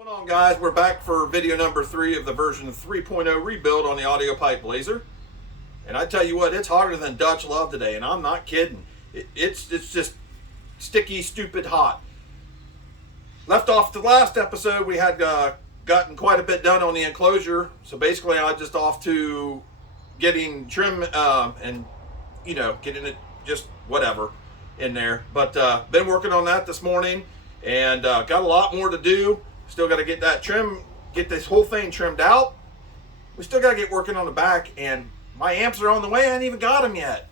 What's going on, guys? We're back for video number 3 of the version 3.0 rebuild on the Audiopipe Blazer. And I tell you what, it's hotter than Dutch love today, and I'm not kidding. It's just sticky, stupid hot. Left off the last episode, we had gotten quite a bit done on the enclosure. So basically, I'm just off to getting trim and, you know, getting it just whatever in there. But been working on that this morning, and got a lot more to do. Still got to get that trim, get this whole thing trimmed out. We still got to get working on the back, and my amps are on the way. I ain't even got them yet.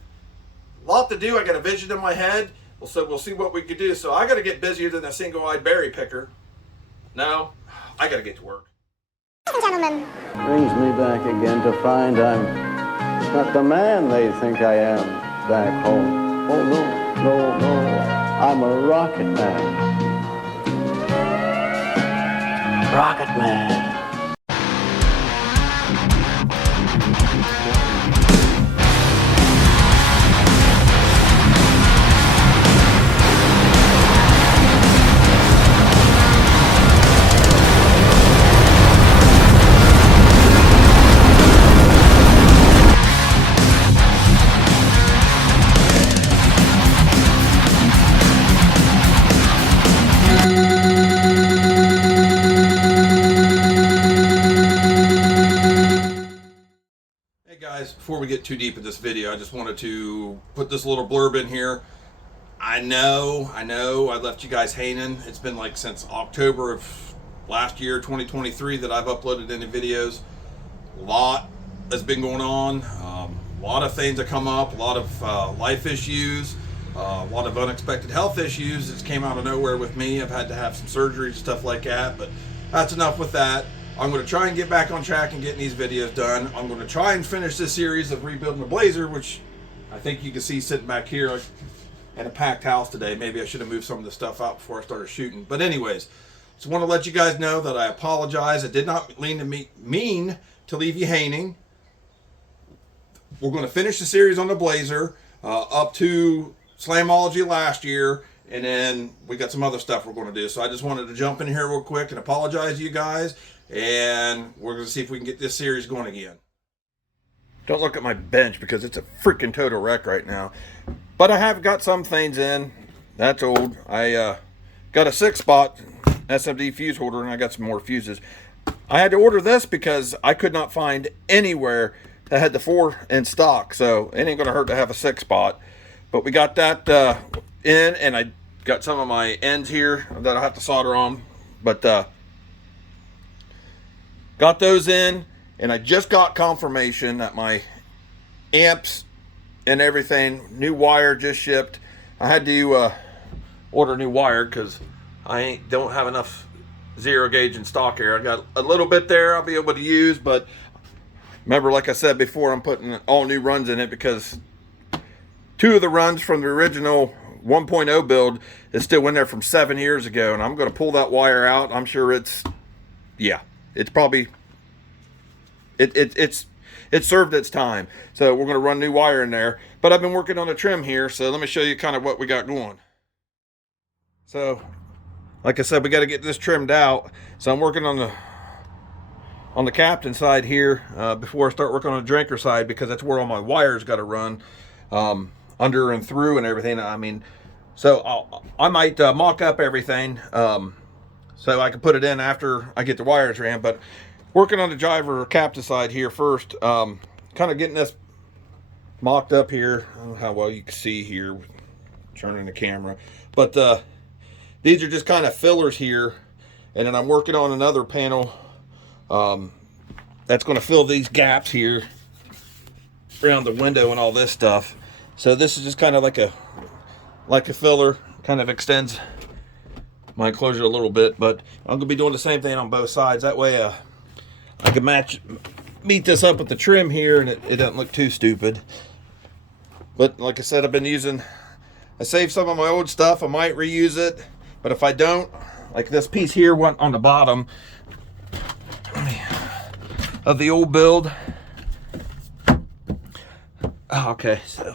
A lot to do. I got a vision in my head. So we'll see what we could do. So I got to get busier than a single-eyed berry picker. No, I got to get to work. Ladies and gentlemen. Brings me back again to find I'm not the man they think I am back home. Oh, no. I'm a rocket man. Rocket Man. Before we get too deep in this video, I just wanted to put this little blurb in here. I know I left you guys hanging. It's been like since October of last year, 2023, that I've uploaded any videos. A lot has been going on. A lot of things have come up, a lot of life issues, a lot of unexpected health issues. It's came out of nowhere with me. I've had to have some surgery and stuff like that, but that's enough with that. I'm going to try and get back on track and getting these videos done. I'm going to try and finish this series of rebuilding the Blazer, which I think you can see sitting back here in a packed house today. Maybe I should have moved some of the stuff out before I started shooting. But anyways, just want to let you guys know that I apologize. I did not mean to leave you hanging. We're going to finish the series on the Blazer up to Slamology last year. And then we got some other stuff we're going to do. So I just wanted to jump in here real quick and apologize to you guys. And we're going to see if we can get this series going again. Don't look at my bench because it's a freaking total wreck right now. But I have got some things in. That's old. I got a 6-spot SMD fuse holder, and I got some more fuses. I had to order this because I could not find anywhere that had the 4 in stock. So it ain't going to hurt to have a 6-spot. But we got that in, and I got some of my ends here that I have to solder on. But got those in, and I just got confirmation that my amps and everything, new wire just shipped. I had to order new wire because I don't have enough 0 gauge in stock here. I got a little bit there I'll be able to use, but remember, like I said before, I'm putting all new runs in it because 2 of the runs from the original 1.0 build is still in there from 7 years ago, and I'm going to pull that wire out. I'm sure it's probably it's served its time. So we're going to run new wire in there. But I've been working on the trim here, so let me show you kind of what we got going. So, like I said, we got to get this trimmed out. So I'm working on the captain side here before I start working on the drinker side, because that's where all my wires got to run under and through and everything. I mean, so I might mock up everything so I can put it in after I get the wires ran. But working on the driver or captain side here first, kind of getting this mocked up here. I don't know how well you can see here, turning the camera. But these are just kind of fillers here. And then I'm working on another panel that's going to fill these gaps here around the window and all this stuff. So this is just kind of like a filler, kind of extends my enclosure a little bit, but I'm gonna be doing the same thing on both sides. That way I can meet this up with the trim here, and it doesn't look too stupid. But like I said, I saved some of my old stuff. I might reuse it, but if I don't, like this piece here went on the bottom of the old build. Oh, okay, so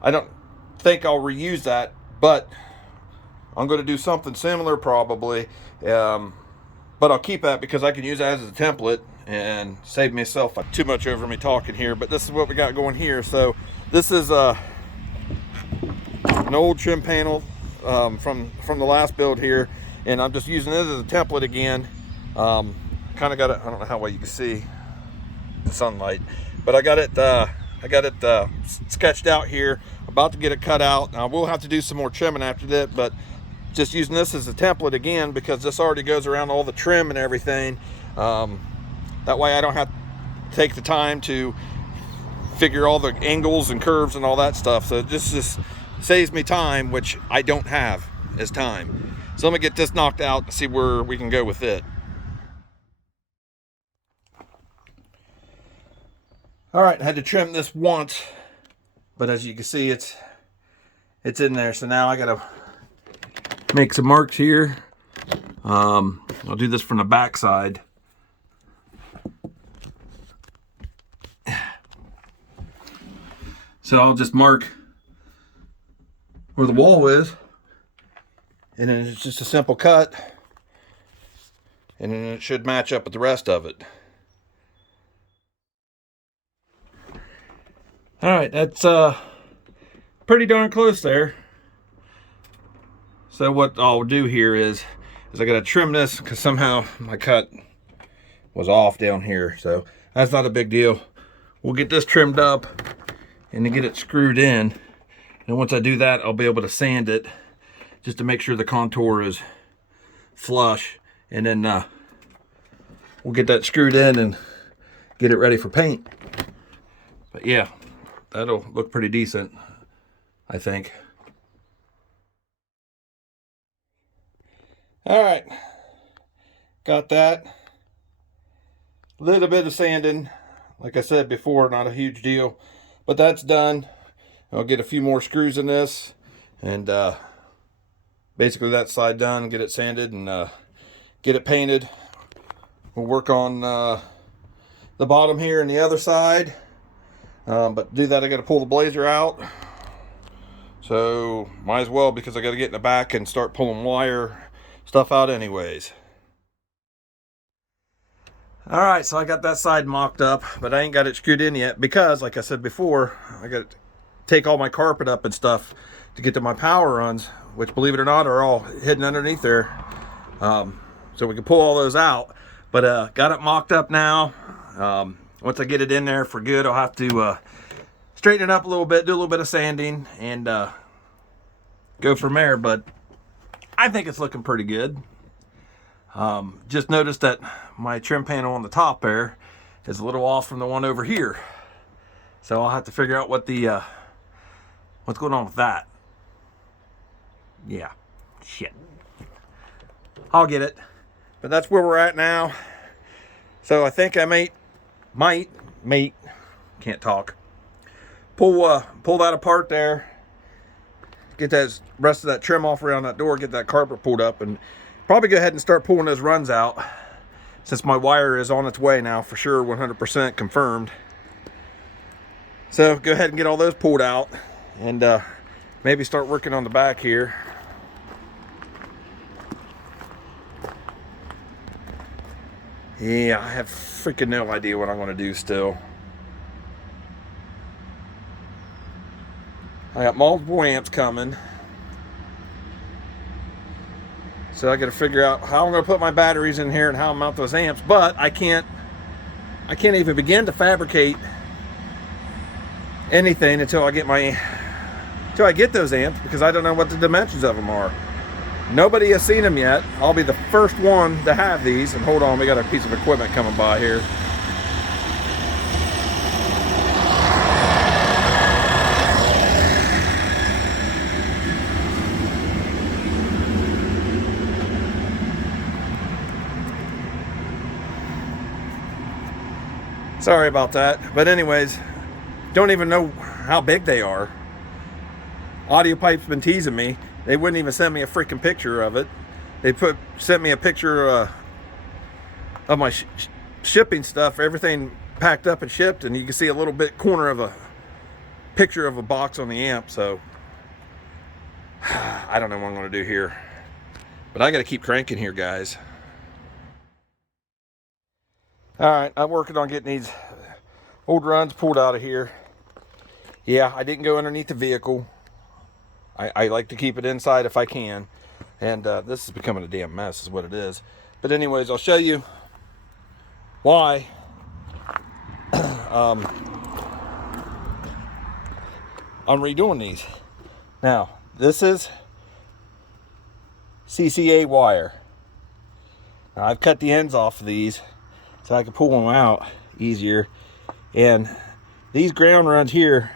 I don't think I'll reuse that, but I'm going to do something similar probably, but I'll keep that because I can use that as a template and save myself too much over me talking here. But this is what we got going here. So this is an old trim panel from the last build here, and I'm just using this as a template again. Kind of got it, I don't know how well you can see the sunlight, but I got it sketched out here, about to get it cut out. Now we'll have to do some more trimming after that, but just using this as a template again because this already goes around all the trim and everything. That way I don't have to take the time to figure all the angles and curves and all that stuff. So it just saves me time, which I don't have as time. So let me get this knocked out and see where we can go with it. All right, I had to trim this once, but as you can see, it's in there. So now I gotta make some marks here. I'll do this from the back side. So I'll just mark where the wall is, and then it's just a simple cut, and then it should match up with the rest of it. All right, that's pretty darn close there. So what I'll do here is I gotta trim this because somehow my cut was off down here. So that's not a big deal. We'll get this trimmed up and then get it screwed in. And once I do that, I'll be able to sand it just to make sure the contour is flush. And then we'll get that screwed in and get it ready for paint. But yeah, that'll look pretty decent, I think. All right, got that. A little bit of sanding, like I said before, not a huge deal, but that's done. I'll get a few more screws in this, and basically that side done, get it sanded and get it painted. We'll work on the bottom here and the other side. But to do that, I got to pull the Blazer out. So might as well, because I got to get in the back and start pulling wire stuff out anyways. All right, so I got that side mocked up, but I ain't got it screwed in yet because, like I said before, I got to take all my carpet up and stuff to get to my power runs, which, believe it or not, are all hidden underneath there. So we can pull all those out. But got it mocked up now. Once I get it in there for good, I'll have to straighten it up a little bit, do a little bit of sanding, and go from there. But I think it's looking pretty good. Just noticed that my trim panel on the top there is a little off from the one over here. So I'll have to figure out what the what's going on with that. Yeah, shit. I'll get it. But that's where we're at now. So I think I might can't talk, pull that apart there, get that rest of that trim off around that door, get that carpet pulled up, and probably go ahead and start pulling those runs out since my wire is on its way now for sure, 100% confirmed. So go ahead and get all those pulled out and maybe start working on the back here. Yeah, I have freaking no idea what I'm going to do still. I got multiple amps coming. So I got to figure out how I'm going to put my batteries in here and how I mount those amps. But I can't even begin to fabricate anything until I get those amps, because I don't know what the dimensions of them are. Nobody has seen them yet. I'll be the first one to have these. And hold on, we got a piece of equipment coming by here. Sorry about that. But anyways, don't even know how big they are. Audiopipe's been teasing me. They wouldn't even send me a freaking picture of it. They sent me a picture of my shipping stuff, everything packed up and shipped, and you can see a little bit corner of a picture of a box on the amp. So I don't know what I'm going to do here. But I got to keep cranking here, guys. All right, I'm working on getting these old runs pulled out of here. Yeah, I didn't go underneath the vehicle. I like to keep it inside if I can. And this is becoming a damn mess is what it is. But anyways, I'll show you why I'm redoing these. Now, this is CCA wire. Now, I've cut the ends off of these so I can pull them out easier. And these ground runs here,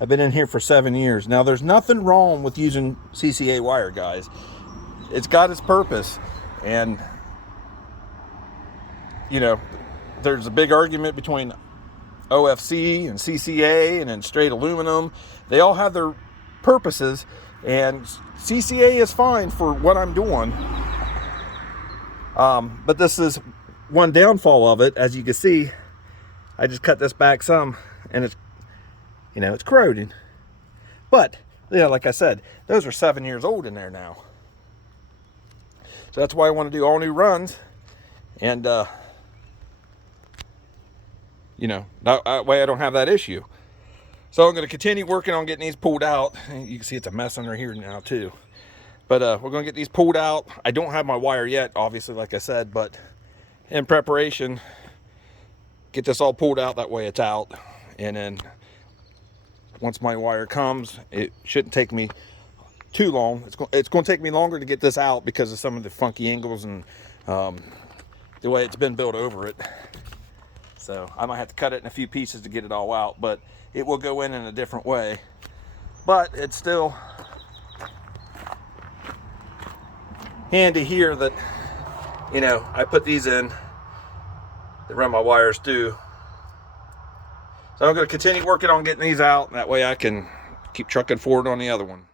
I've been in here for 7 years. Now, there's nothing wrong with using CCA wire, guys. It's got its purpose. And, you know, there's a big argument between OFC and CCA and then straight aluminum. They all have their purposes. And CCA is fine for what I'm doing. But this is one downfall of it. As you can see, I just cut this back some and it's, you know, it's corroding. But, yeah, like I said, those are 7 years old in there now. So that's why I want to do all new runs. And, you know, that way I don't have that issue. So I'm going to continue working on getting these pulled out. You can see it's a mess under here now too. But we're going to get these pulled out. I don't have my wire yet, obviously, like I said, but in preparation, get this all pulled out. That way it's out. And then once my wire comes, it shouldn't take me too long. It's going to take me longer to get this out because of some of the funky angles and the way it's been built over it. So I might have to cut it in a few pieces to get it all out, but it will go in a different way. But it's still handy here that, you know, I put these in to run my wires through. So I'm going to continue working on getting these out. That way I can keep trucking forward on the other one.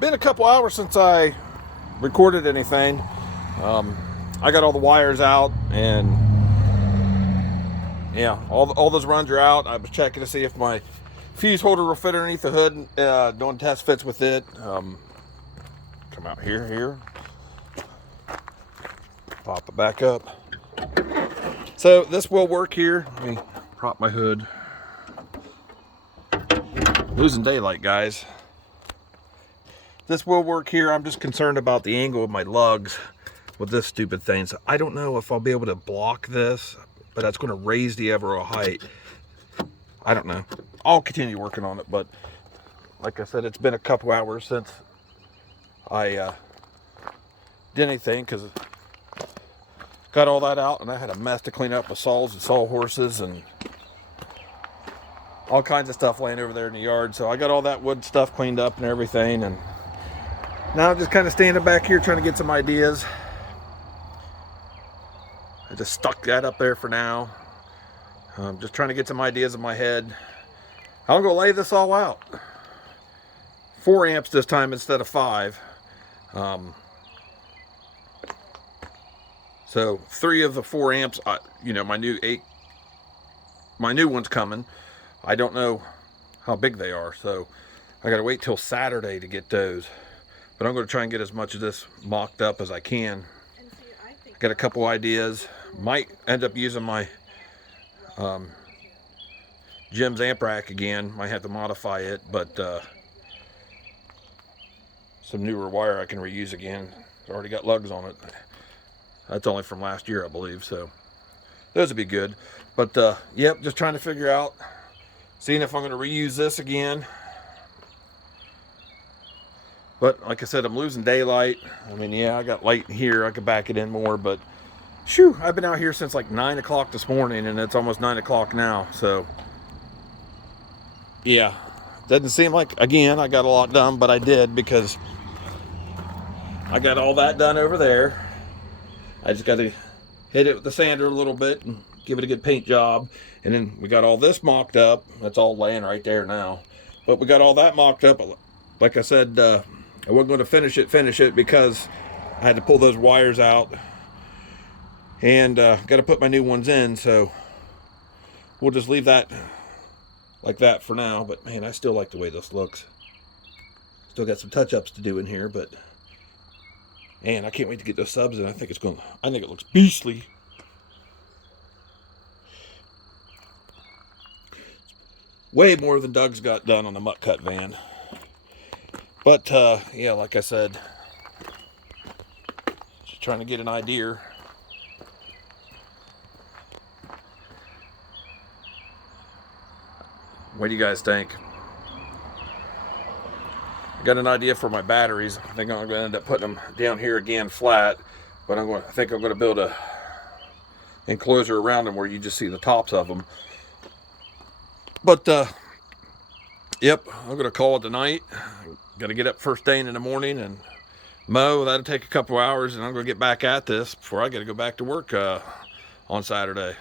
Been a couple hours since I recorded anything. I got all the wires out and yeah, all those runs are out. I was checking to see if my fuse holder will fit underneath the hood. Doing test fits with it. Come out here. Pop it back up. So this will work here. Let me prop my hood. Losing daylight, guys. This will work here. I'm just concerned about the angle of my lugs with this stupid thing. So I don't know if I'll be able to block this, but that's going to raise the overall height. I don't know. I'll continue working on it, but like I said, it's been a couple hours since I did anything because got all that out and I had a mess to clean up with saws and sawhorses and all kinds of stuff laying over there in the yard. So I got all that wood stuff cleaned up and everything, and now I'm just kind of standing back here trying to get some ideas. I just stuck that up there for now. I'm just trying to get some ideas in my head. I'm gonna lay this all out. 4 amps this time instead of 5. So 3 of the 4 amps, you know, my new one's coming. I don't know how big they are, so I gotta wait till Saturday to get those. But I'm gonna try and get as much of this mocked up as I can. Got a couple ideas. Might end up using my Jim's amp rack again. Might have to modify it, but some newer wire I can reuse again. It's already got lugs on it. That's only from last year, I believe, so those would be good. But yep, just trying to figure out, seeing if I'm going to reuse this again. But like I said, I'm losing daylight. I mean, yeah, I got light here. I could back it in more, but shoo, I've been out here since like 9 o'clock this morning, and it's almost 9 o'clock now. So yeah, doesn't seem like, again, I got a lot done, but I did, because I got all that done over there. I just got to hit it with the sander a little bit and give it a good paint job. And then we got all this mocked up. That's all laying right there now. But we got all that mocked up. Like I said, I wasn't going to finish it because I had to pull those wires out. And got to put my new ones in. So we'll just leave that like that for now. But man, I still like the way this looks. Still got some touch-ups to do in here, but man, I can't wait to get those subs in. I think it looks beastly. Way more than Doug's got done on the muck cut van. But yeah, like I said, just trying to get an idea. What do you guys think? I got an idea for my batteries. I think I'm going to end up putting them down here again flat, but I think I'm going to build a enclosure around them where you just see the tops of them. But yep, I'm going to call it a night. Got to get up first thing in the morning and mow. That'll take a couple hours, and I'm going to get back at this before I got to go back to work on Saturday.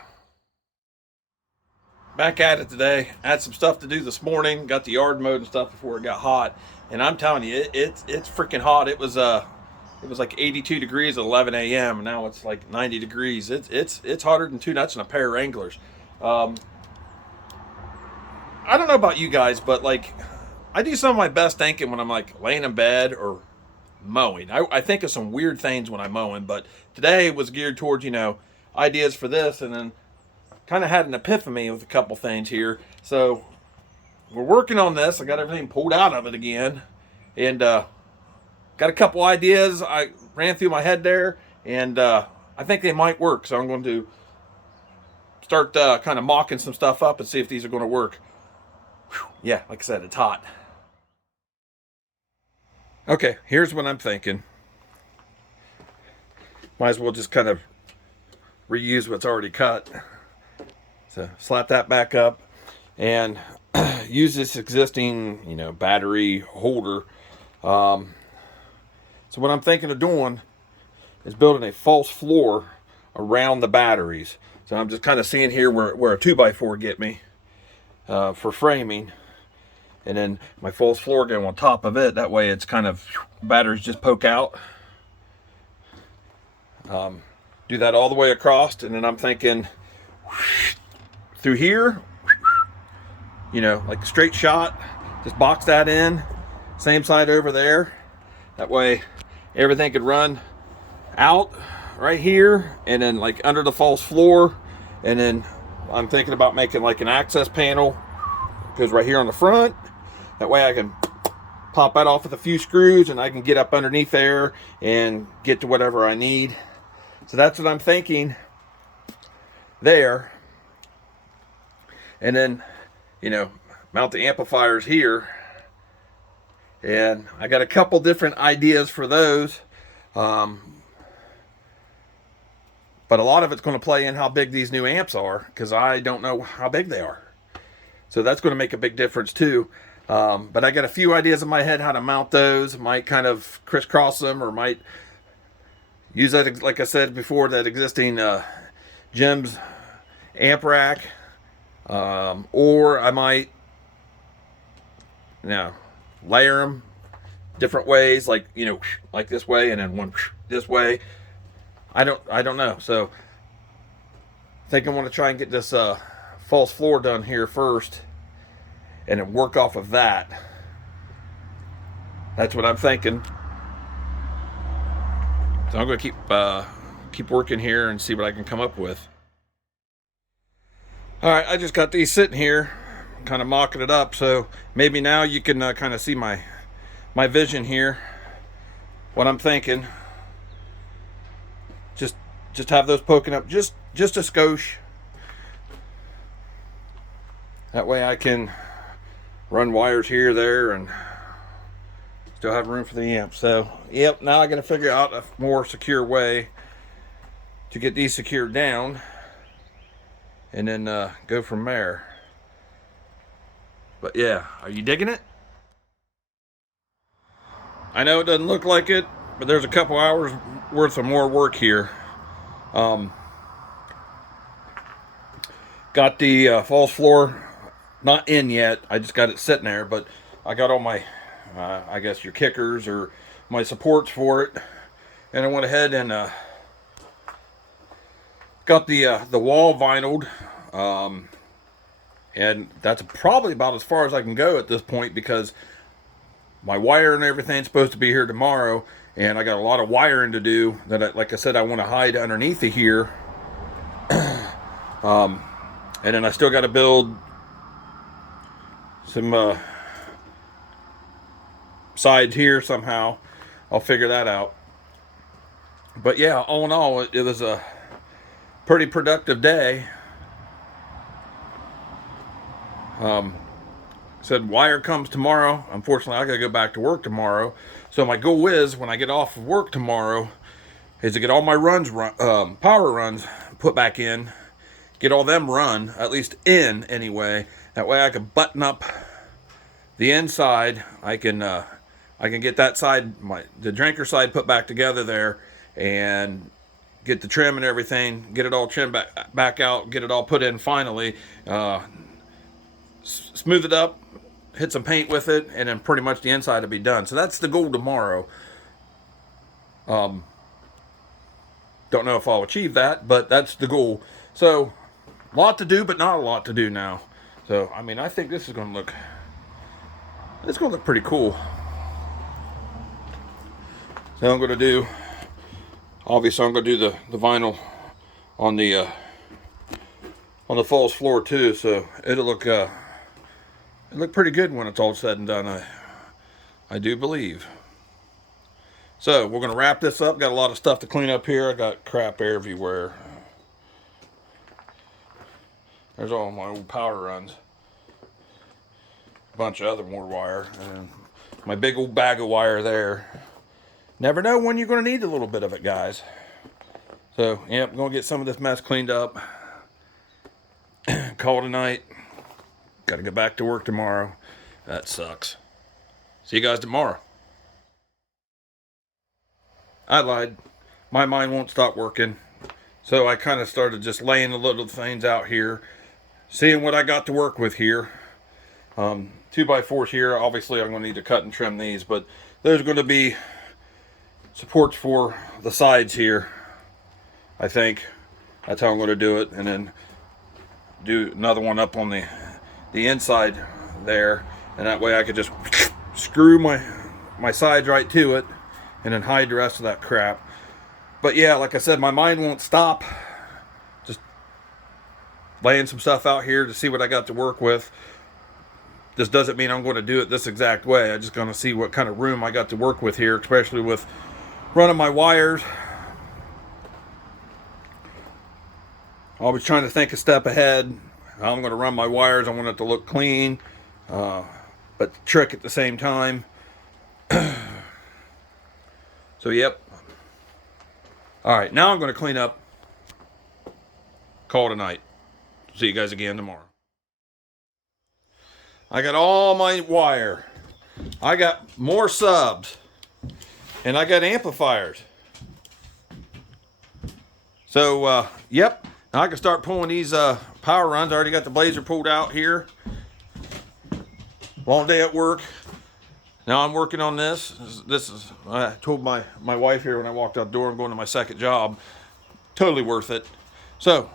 Back at it today. I had some stuff to do this morning. Got the yard mowed and stuff before it got hot. And I'm telling you, it's freaking hot. It was like 82 degrees at 11 a.m. and now it's like 90 degrees. It's hotter than two nuts and a pair of Wranglers. I don't know about you guys, but like I do some of my best thinking when I'm like laying in bed or mowing. I think of some weird things when I'm mowing, but today was geared towards, ideas for this, and then kind of had an epiphany with a couple things here. So we're working on this. I got everything pulled out of it again, and got a couple ideas I ran through my head there, and I think they might work. So I'm going to start kind of mocking some stuff up and see if these are going to work. Whew. Yeah, like I said, it's hot. Okay, here's what I'm thinking. Might as well just kind of reuse what's already cut. So slap that back up and use this existing, battery holder. So what I'm thinking of doing is building a false floor around the batteries. So I'm just kind of seeing here where a 2x4 get me for framing. And then my false floor go on top of it. That way it's kind of, batteries just poke out. Do that all the way across. And then I'm thinking through here, like a straight shot, just box that in, same side over there. That way everything could run out right here and then like under the false floor. And then I'm thinking about making like an access panel, goes right here on the front. That way I can pop that off with a few screws and I can get up underneath there and get to whatever I need. So that's what I'm thinking there. And then, mount the amplifiers here. And I got a couple different ideas for those. But a lot of it's going to play in how big these new amps are, because I don't know how big they are. So that's going to make a big difference too. But I got a few ideas in my head how to mount those. Might kind of crisscross them, or might use that, like I said before, that existing Jim's amp rack. Or I might layer them different ways, like like this way, and then one this way. I don't know. So I think I want to try and get this false floor done here first, and then work off of that. That's what I'm thinking. So I'm going to keep working here and see what I can come up with. All right, I just got these sitting here, kind of mocking it up. So maybe now you can kind of see my vision here. What I'm thinking. Just have those poking up just a skosh. That way I can run wires here, there, and still have room for the amp. So, yep, now I got to figure out a more secure way to get these secured down, and then go from there. But yeah, are you digging it? I know it doesn't look like it, but there's a couple hours worth of more work here. Got the false floor not in yet. I just got it sitting there, but I got all my I guess your kickers or my supports for it, and I went ahead and got the wall vinyled, and that's probably about as far as I can go at this point, because my wire and everything's supposed to be here tomorrow, and I got a lot of wiring to do that, like I said, I want to hide underneath of here. And then I still got to build some sides here somehow. I'll figure that out. But yeah, all in all, it was a pretty productive day. Said wire comes tomorrow. Unfortunately, I gotta go back to work tomorrow. So my goal is, when I get off of work tomorrow, is to get all my power runs put back in, get all them run, at least in anyway. That way I can button up the inside. I can get that side, the drinker side, put back together there, and get the trim and everything, get it all trimmed back out, get it all put in finally, smooth it up, hit some paint with it, and then pretty much the inside will be done. So that's the goal tomorrow. Don't know if I'll achieve that, but that's the goal. So, a lot to do, but not a lot to do now. So, I mean, I think this is going to look, it's going to look pretty cool. So I'm going to do, obviously I'm going to do the vinyl on the false floor too. So it'll look pretty good when it's all said and done. I do believe. So we're going to wrap this up. Got a lot of stuff to clean up here. I got crap everywhere. There's all my old power runs. A bunch of other more wire. And my big old bag of wire there. Never know when you're going to need a little bit of it, guys. So, yep, I'm going to get some of this mess cleaned up. Call it a night. Got to go back to work tomorrow. That sucks. See you guys tomorrow. I lied. My mind won't stop working. So I kind of started just laying the little things out here. Seeing what I got to work with here. 2x4s here. Obviously I'm going to need to cut and trim these. But there's going to be supports for the sides here. I think. That's how I'm going to do it. And then do another one up on the inside there. And that way I could just screw my sides right to it. And then hide the rest of that crap. But yeah, like I said, my mind won't stop. Just laying some stuff out here to see what I got to work with. This doesn't mean I'm going to do it this exact way. I'm just going to see what kind of room I got to work with here, especially with running my wires. Always trying to think a step ahead. How I'm going to run my wires. I want it to look clean, but trick at the same time. So, yep. All right, now I'm going to clean up. Call it a night. See you guys again tomorrow. I got all my wire. I got more subs. And I got amplifiers. So, yep. Now I can start pulling these power runs. I already got the Blazer pulled out here. Long day at work. Now I'm working on this. This is, I told my wife here when I walked out the door, I'm going to my second job. Totally worth it. So,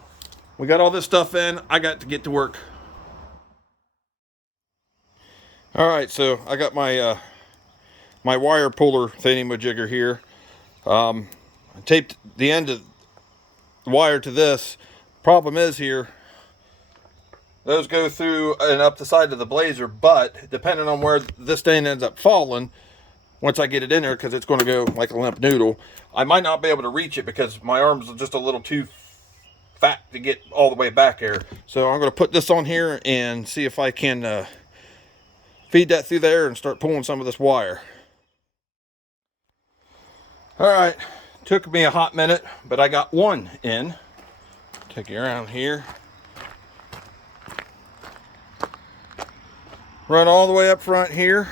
we got all this stuff in. I got to get to work. All right, so I got my my wire puller thingy-majigger here. I taped the end of the wire to this. Problem is here, those go through and up the side of the Blazer, but depending on where this thing ends up falling, once I get it in there, because it's going to go like a limp noodle, I might not be able to reach it because my arms are just a little too fat to get all the way back there. So I'm going to put this on here and see if I can feed that through there and start pulling some of this wire. All right, took me a hot minute, but I got one in. Take you around here. Run all the way up front here.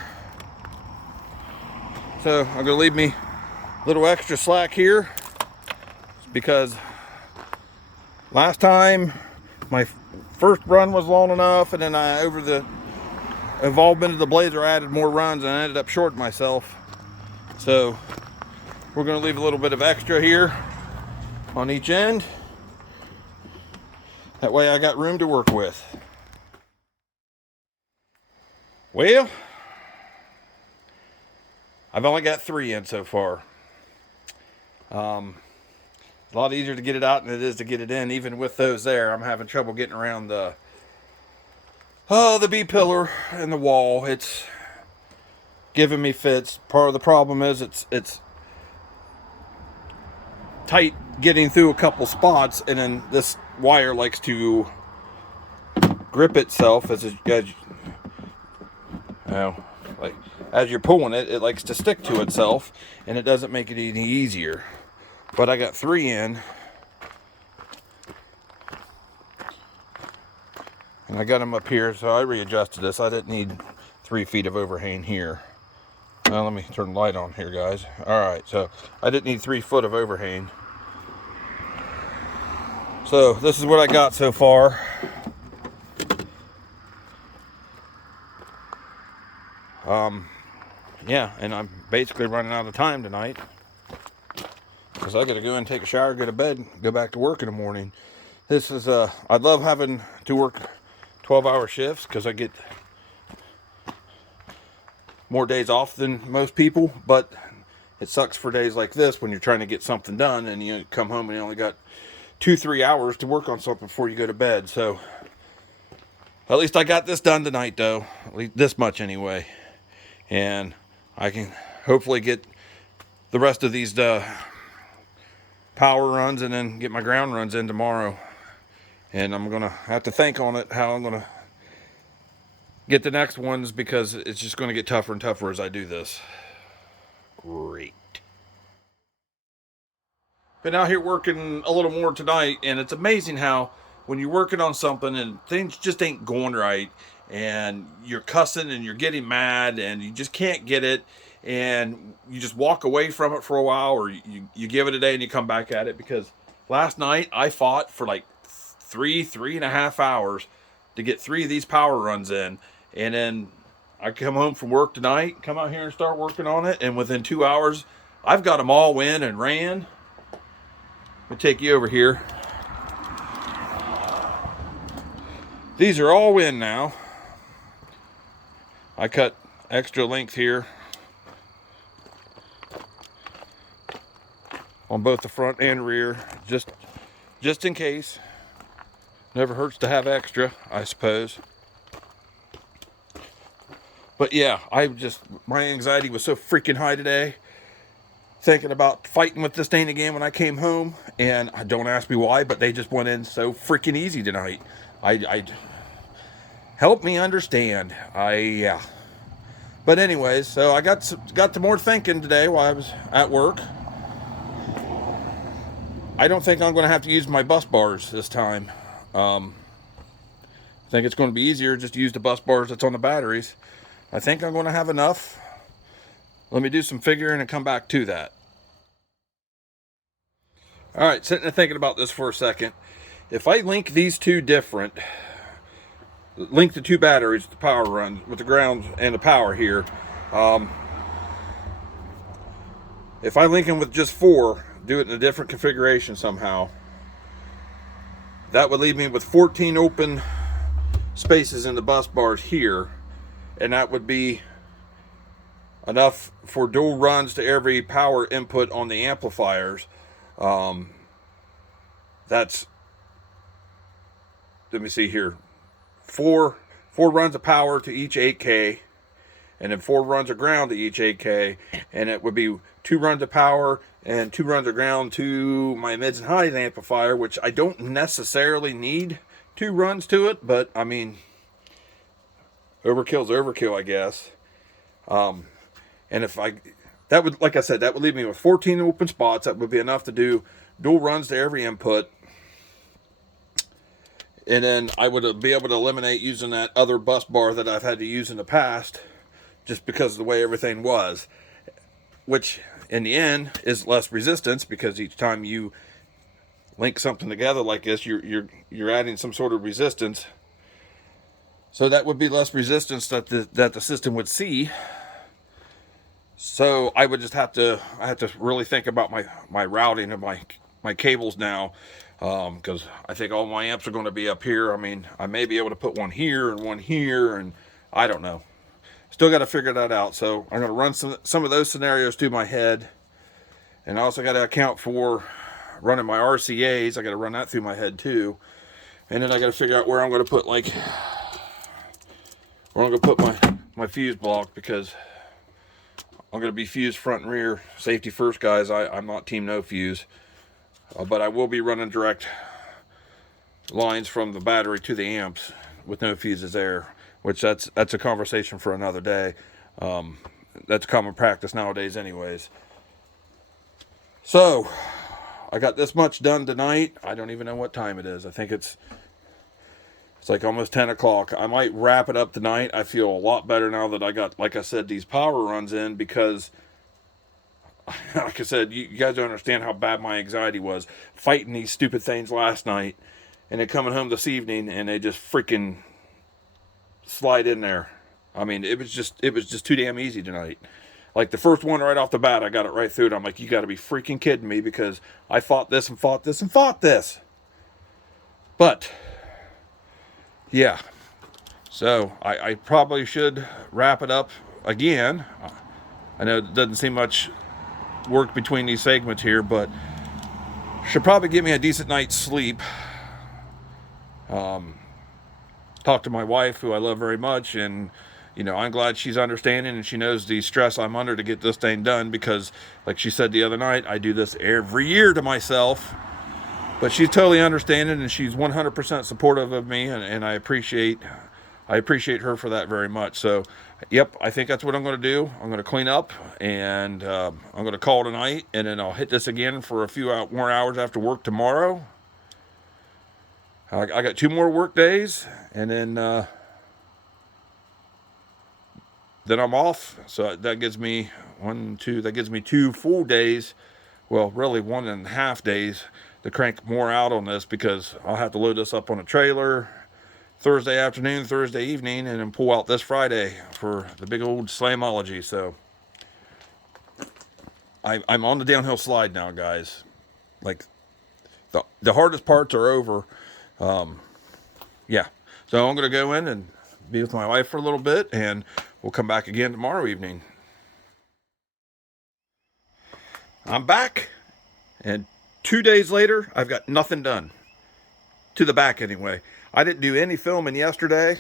So I'm gonna leave me a little extra slack here because last time my first run was long enough, and then over the involvement of the Blazer, I added more runs and I ended up shorting myself. So we're gonna leave a little bit of extra here on each end. That way I got room to work with. I've only got 3 in so far. A lot easier to get it out than it is to get it in. Even with those there, I'm having trouble getting around the B-pillar and the wall. It's giving me fits. Part of the problem is it's tight getting through a couple spots, and then this wire likes to grip itself as as you're pulling it, it likes to stick to itself, and it doesn't make it any easier. But I got 3 in, and I got them up here, so I readjusted this. I didn't need 3 feet of overhang here. Now let me turn the light on here, guys. Alright, so I didn't need 3 foot of overhang. So this is what I got so far. Yeah, and I'm basically running out of time tonight, because I gotta go and take a shower, go to bed, go back to work in the morning. This is I love having to work 12-hour shifts, because I get more days off than most people, but it sucks for days like this when you're trying to get something done and you come home and you only got 2-3 hours to work on something before you go to bed. So at least I got this done tonight, though, at least this much anyway, and I can hopefully get the rest of these power runs and then get my ground runs in tomorrow. And I'm gonna have to think on it how I'm gonna get the next ones, because it's just gonna get tougher and tougher as I do this. Great. Been out here working a little more tonight, and it's amazing how when you're working on something and things just ain't going right, and you're cussing and you're getting mad and you just can't get it, and you just walk away from it for a while, or you give it a day and you come back at it. Because last night I fought for like 3.5 hours to get 3 of these power runs in, and then I come home from work tonight, come out here and start working on it, and within 2 hours I've got them all in and ran. Let me take you over here. These are all in now. I cut extra length here on both the front and rear, just in case. Never hurts to have extra, I suppose. But yeah, my anxiety was so freaking high today, thinking about fighting with this thing again when I came home, and don't ask me why, but they just went in so freaking easy tonight. I help me understand. Yeah. But anyways, so I got to more thinking today while I was at work. I don't think I'm going to have to use my bus bars this time. I think it's going to be easier just to use the bus bars that's on the batteries. I think I'm going to have enough. Let me do some figuring and come back to that. All right, sitting there thinking about this for a second. If I link these two different, link the 2 batteries, the power runs with the ground and the power here. If I link them with just 4, do it in a different configuration somehow, that would leave me with 14 open spaces in the bus bars here, and that would be enough for dual runs to every power input on the amplifiers. That's, let me see here, 4 runs of power to each 8K, and then 4 runs of ground to each 8K, and it would be 2 runs of power and 2 runs of ground to my mids and highs amplifier, which I don't necessarily need 2 runs to it, but I mean, overkill's overkill, I guess. And if that would, like I said, that would leave me with 14 open spots. That would be enough to do dual runs to every input. And then I would be able to eliminate using that other bus bar that I've had to use in the past, just because of the way everything was, which in the end is less resistance, because each time you link something together like this, you're adding some sort of resistance. So that would be less resistance that the system would see. So I would just have to really think about my routing of my cables now, because I think all my amps are going to be up here. I mean, I may be able to put one here and one here, and I don't know. still got to figure that out. So I'm going to run some of those scenarios through my head. And I also got to account for running my RCAs. I got to run that through my head too. And then I got to figure out where I'm going to put my fuse block, because I'm going to be fuse front and rear. Safety first, guys. I'm not team no fuse. But I will be running direct lines from the battery to the amps with no fuses there, which that's a conversation for another day. That's common practice nowadays anyways. So I got this much done tonight. I don't even know what time it is. I think it's like almost 10 o'clock. I might wrap it up tonight. I feel a lot better now that I got, like I said, these power runs in, because like I said, you guys don't understand how bad my anxiety was fighting these stupid things last night, and then coming home this evening and they just freaking slide in there. I mean, it was just too damn easy tonight. Like the first one right off the bat, I got it right through it. I'm like, you got to be freaking kidding me, because I fought this and fought this and fought this. But yeah, so I probably should wrap it up again. I know it doesn't seem much work between these segments here, but should probably give me a decent night's sleep. Talk to my wife, who I love very much, and you know, I'm glad she's understanding and she knows the stress I'm under to get this thing done, because like she said the other night, I do this every year to myself. But she's totally understanding, and she's 100% supportive of me, and I appreciate her for that very much. So, yep, I think that's what I'm going to do. I'm going to clean up, and I'm going to call tonight, and then I'll hit this again for a few more hours after work tomorrow. I got 2 more work days, and then I'm off. So that gives me 2 full days. Well, really 1.5 days to crank more out on this, because I'll have to load this up on a trailer Thursday afternoon, Thursday evening, and then pull out this Friday for the big old Slamology. So I'm on the downhill slide now, guys. Like the hardest parts are over. Yeah. So I'm going to go in and be with my wife for a little bit, and we'll come back again tomorrow evening. I'm back, and 2 days later, I've got nothing done. To the back, anyway. I didn't do any filming yesterday.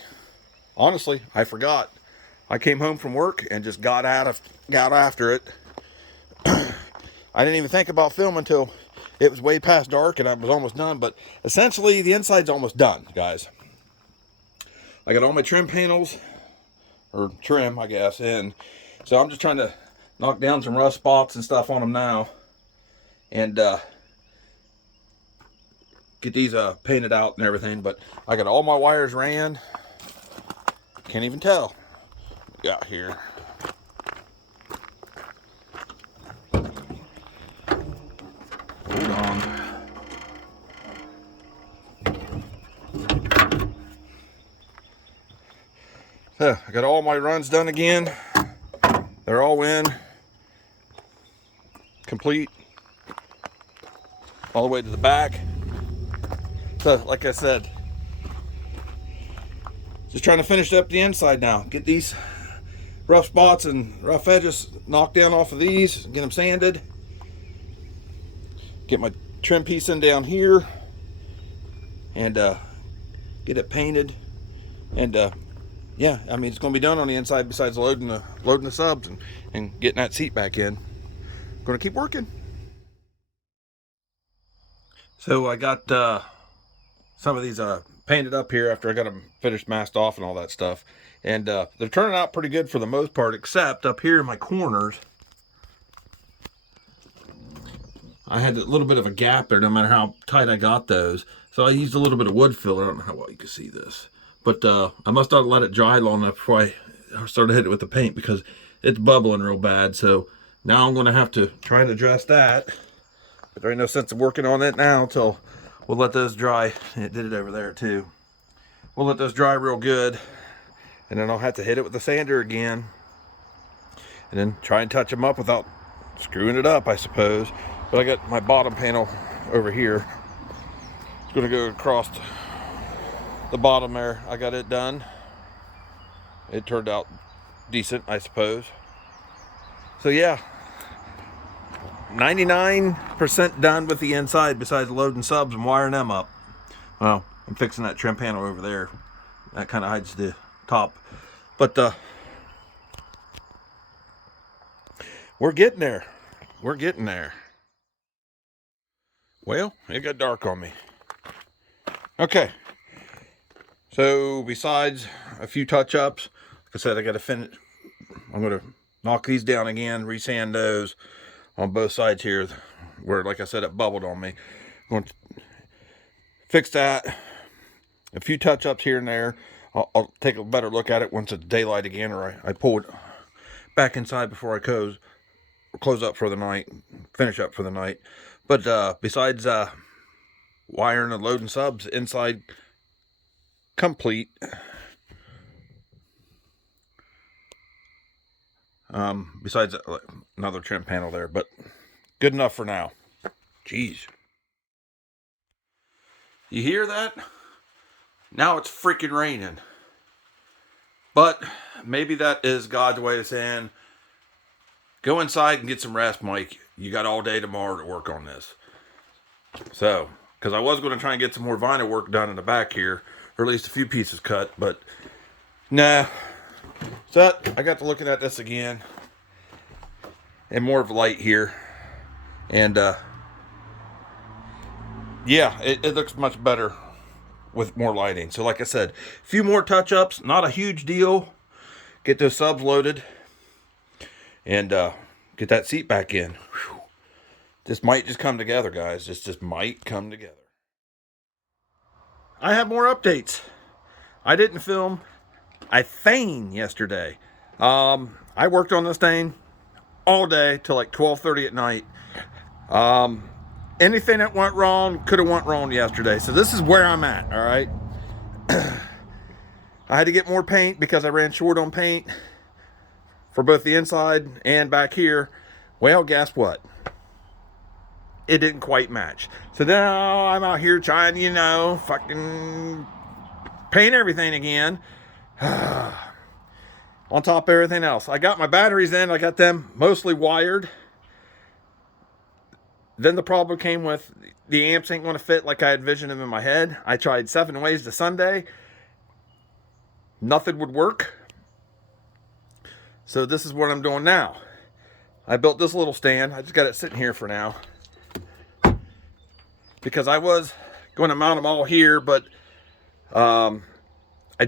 Honestly, I forgot. I came home from work and just got after it. I didn't even think about filming until it was way past dark and I was almost done. But essentially, the inside's almost done, guys. I got all my trim panels, or trim, I guess, in. So I'm just trying to knock down some rust spots and stuff on them now, and get these painted out and everything. But I got all my wires ran. Can't even tell. Got here. Hold on. So I got all my runs done again. They're all in. Complete. All the way to the back. So, like I said, just trying to finish up the inside now. Get these rough spots and rough edges knocked down off of these. Get them sanded. Get my trim piece in down here. And get it painted. And yeah, I mean, it's going to be done on the inside besides loading the subs and getting that seat back in. Going to keep working. So I got some of these painted up here after I got them finished masked off and all that stuff. And they're turning out pretty good for the most part, except up here in my corners. I had a little bit of a gap there no matter how tight I got those. So I used a little bit of wood filler. I don't know how well you can see this. But I must not let it dry long enough before I started hitting it with the paint, because it's bubbling real bad. So now I'm going to have to try and address that. But there ain't no sense of working on it now until we'll let those dry. It did it over there too. We'll let those dry real good. And then I'll have to hit it with the sander again. And then try and touch them up without screwing it up, I suppose. But I got my bottom panel over here. It's going to go across the bottom there. I got it done. It turned out decent, I suppose. So yeah, 99% done with the inside besides loading subs and wiring them up. Well, I'm fixing that trim panel over there. That kind of hides the top. But we're getting there. We're getting there. Well, it got dark on me. Okay. So besides a few touch-ups, like I said, I got to finish. I'm going to knock these down again, resand those on both sides here where, like I said, it bubbled on me. I'm going to fix that. A few touch-ups here and there. I'll take a better look at it once it's daylight again, or I pull it back inside before I close up for the night, finish up for the night. But besides wiring and loading subs, inside complete. Besides another trim panel there, but good enough for now. Jeez. You hear that? Now it's freaking raining. But maybe that is God's way of saying, go inside and get some rest, Mike. You got all day tomorrow to work on this. So, because I was going to try and get some more vinyl work done in the back here, or at least a few pieces cut, but nah. So I got to looking at this again, and more of light here, and yeah, it looks much better with more lighting. So like I said, a few more touch-ups, not a huge deal. Get those subs loaded, and get that seat back in. Whew. This might just come together, guys. This just might come together. I have more updates. I didn't film a thing yesterday. I worked on this thing all day till like 12:30 at night. Anything that went wrong could have went wrong yesterday. So this is where I'm at, all right? I had to get more paint because I ran short on paint for both the inside and back here. Well, guess what? It didn't quite match. So now I'm out here trying, fucking paint everything again. On top of everything else. I got my batteries in. I got them mostly wired. Then the problem came with the amps ain't going to fit like I had envisioned them in my head. I tried 7 ways to Sunday. Nothing would work. So this is what I'm doing now. I built this little stand. I just got it sitting here for now. Because I was going to mount them all here, but I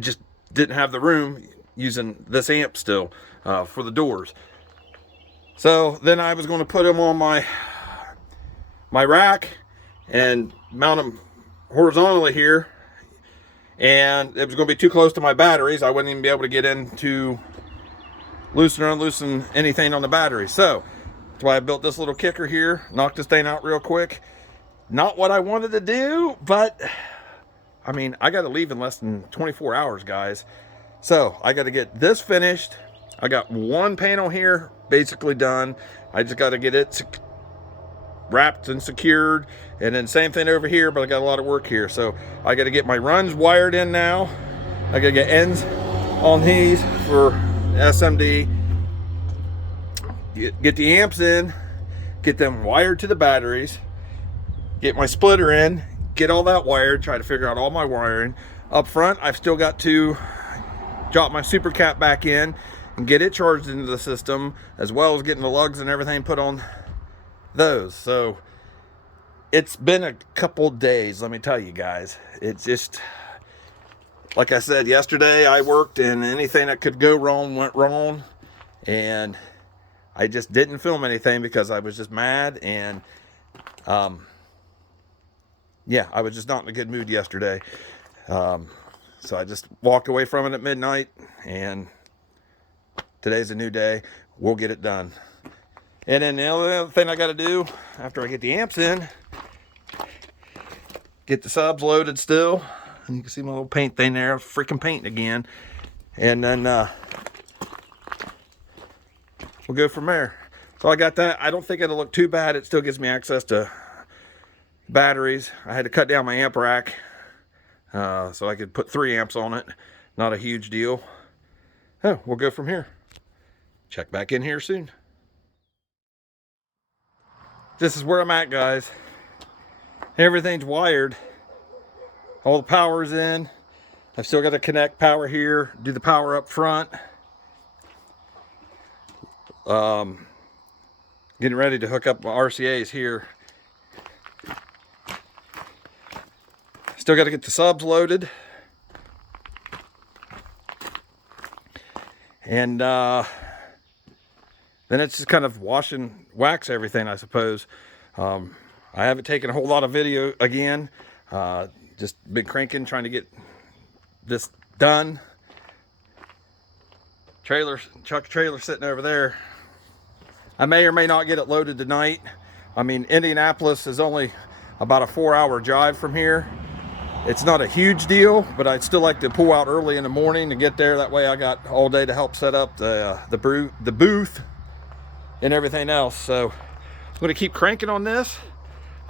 just didn't have the room using this amp still for the doors. So then I was going to put them on my rack and mount them horizontally here, and it was going to be too close to my batteries. I wouldn't even be able to get in to loosen or unloosen anything on the battery. So that's why I built this little kicker here, knocked this thing out real quick. Not what I wanted to do, but I mean, I got to leave in less than 24 hours, guys. So I got to get this finished. I got one panel here basically done. I just got to get it wrapped and secured, and then same thing over here, but I got a lot of work here. So I got to get my runs wired in now. I got to get ends on these for SMD, get the amps in, get them wired to the batteries, get my splitter in, get all that wired, try to figure out all my wiring. Up front, I've still got to drop my super cap back in and get it charged into the system, as well as getting the lugs and everything put on those. So it's been a couple days, let me tell you guys. It's just, like I said, yesterday I worked and anything that could go wrong went wrong, and I just didn't film anything because I was just mad, and yeah, I was just not in a good mood yesterday. So I just walked away from it at midnight, and today's a new day. We'll get it done. And then the other thing I got to do after I get the amps in, get the subs loaded still. And you can see my little paint thing there, freaking painting again. And then we'll go from there. So I got that. I don't think it'll look too bad. It still gives me access to batteries. I had to cut down my amp rack so I could put 3 amps on it. Not a huge deal. Oh, we'll go from here. check back in here soon. This is where I'm at, guys. Everything's wired. All the power's in. I've still got to connect power here, do the power up front. Getting ready to hook up my RCAs here. Still got to get the subs loaded. And then it's just kind of wash and wax everything, I suppose. I haven't taken a whole lot of video again. Just been cranking, trying to get this done. Chuck trailer sitting over there. I may or may not get it loaded tonight. I mean, Indianapolis is only about a 4-hour drive from here. It's not a huge deal, but I'd still like to pull out early in the morning to get there. That way I got all day to help set up the booth and everything else. So I'm going to keep cranking on this.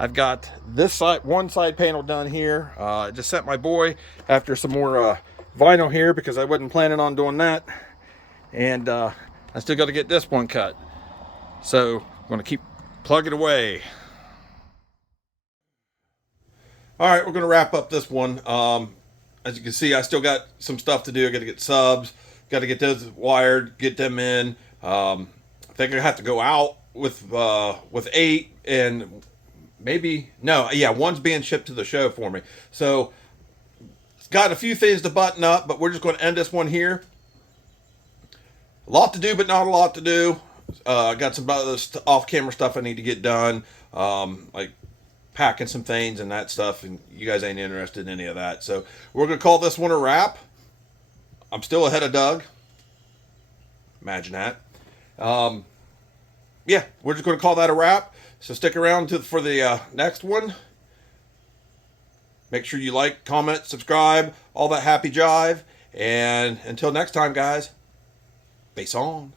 I've got this side, one side panel done here. I just sent my boy after some more vinyl here because I wasn't planning on doing that. And I still got to get this one cut. So I'm going to keep plugging away. All right, we're going to wrap up this one. As you can see, I still got some stuff to do. I got to get subs, got to get those wired, get them in. I think I have to go out with 8 and maybe, no, yeah, one's being shipped to the show for me. So it's got a few things to button up, but we're just going to end this one here. A lot to do, but not a lot to do. I got some other off-camera stuff I need to get done, like packing some things and that stuff, and you guys ain't interested in any of that. So we're going to call this one a wrap. I'm still ahead of Doug. Imagine that. Yeah, we're just going to call that a wrap. So stick around for the next one. Make sure you like, comment, subscribe, all that happy jive. And until next time, guys, bass on.